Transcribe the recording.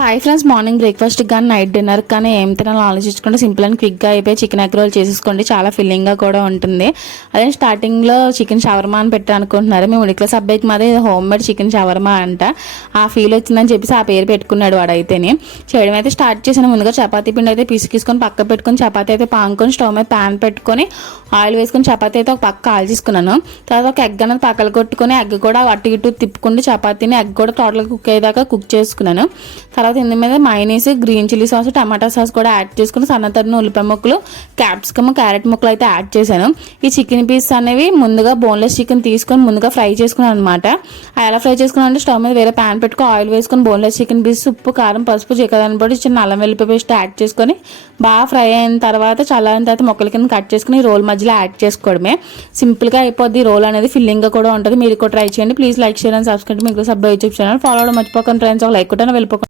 Hi friends, morning breakfast కానీ night dinner కానీ ఏం తినాలో ఆలోచించుకుంటే సింపుల్ అండ్ క్విక్గా అయిపోయి చికెన్ ఎగ్ రోల్ చేసేసుకోండి. చాలా ఫిల్లింగ్గా కూడా ఉంటుంది. అదే స్టార్టింగ్లో చికెన్ షవర్మా అని పెట్టా అనుకుంటున్నారు. మేము మిడిల్ క్లాస్ అబ్బాయికి మాది హోమ్ మేడ్ చికెన్ షవర్మా అంట. ఆ ఫీల్ వచ్చిందని చెప్పేసి ఆ పేరు పెట్టుకున్నాడు వాడైతేనే. చేయడం అయితే స్టార్ట్ చేశాను. ముందుగా చపాతీ పిండి అయితే పిసికిసుకొని పక్క పెట్టుకొని చపాతీ అయితే పానుకొని స్టవ్ మీద ప్యాన్ పెట్టుకొని ఆయిల్ వేసుకొని చపాతీ అయితే ఒక పక్క కాల్చేసుకున్నాను. తర్వాత ఒక ఎగ్ అనేది పక్కలు కొట్టుకొని ఎగ్ కూడా అటు ఇటు తిప్పుకుంటూ చపాతీని ఎగ్ కూడా టోటల్గా కుక్ అయ్యేదాకా కుక్ చేసుకున్నాను. తర్వాత ఇందు మీద మైనీస్, గ్రీన్ చిల్లీ సాస్, టమాటా సాస్ కూడా యాడ్ చేసుకుని సన్నతరిన ఉల్లిపాయ ముక్కలు, క్యాప్సికమ్, క్యారెట్ ముక్కలు అయితే యాడ్ చేశాను. ఈ చికెన్ పీస్ అనేవి ముందుగా బోన్లెస్ చికెన్ తీసుకొని ముందుగా ఫ్రై చేసుకున్నాను అనమాట. ఎలా ఫ్రై చేసుకున్నాను, స్టవ్ మీద వేరే ప్యాన్ పెట్టుకుని ఆయిల్ వేసుకొని బోన్లెస్ చికెన్ పీస్ ఉప్పు, కారం, పసుపు, చికెన్ పొడి, చిన్న అల్లం వెల్లుల్లి పేస్ట్ యాడ్ చేసుకొని బాగా ఫ్రై అయిన తర్వాత చల్లారిన తర్వాత మొక్కల కింద కట్ చేసుకుని రోల్ మధ్యలో యాడ్ చేసుకోవడమే. సింపుల్గా అయిపోద్ది. రోల్ అనేది ఫిల్లింగ్గా కూడా ఉంటుంది. మీరు కూడా ట్రై చేయండి. Please like, share and subscribe. మీకు సబ్బా యూట్యూబ్ ఛానల్ ఫాలో అవడం మర్చిపోకండి ఫ్రెండ్స్. ఒక లైక్ కూడా వెళ్ళిపోకండి.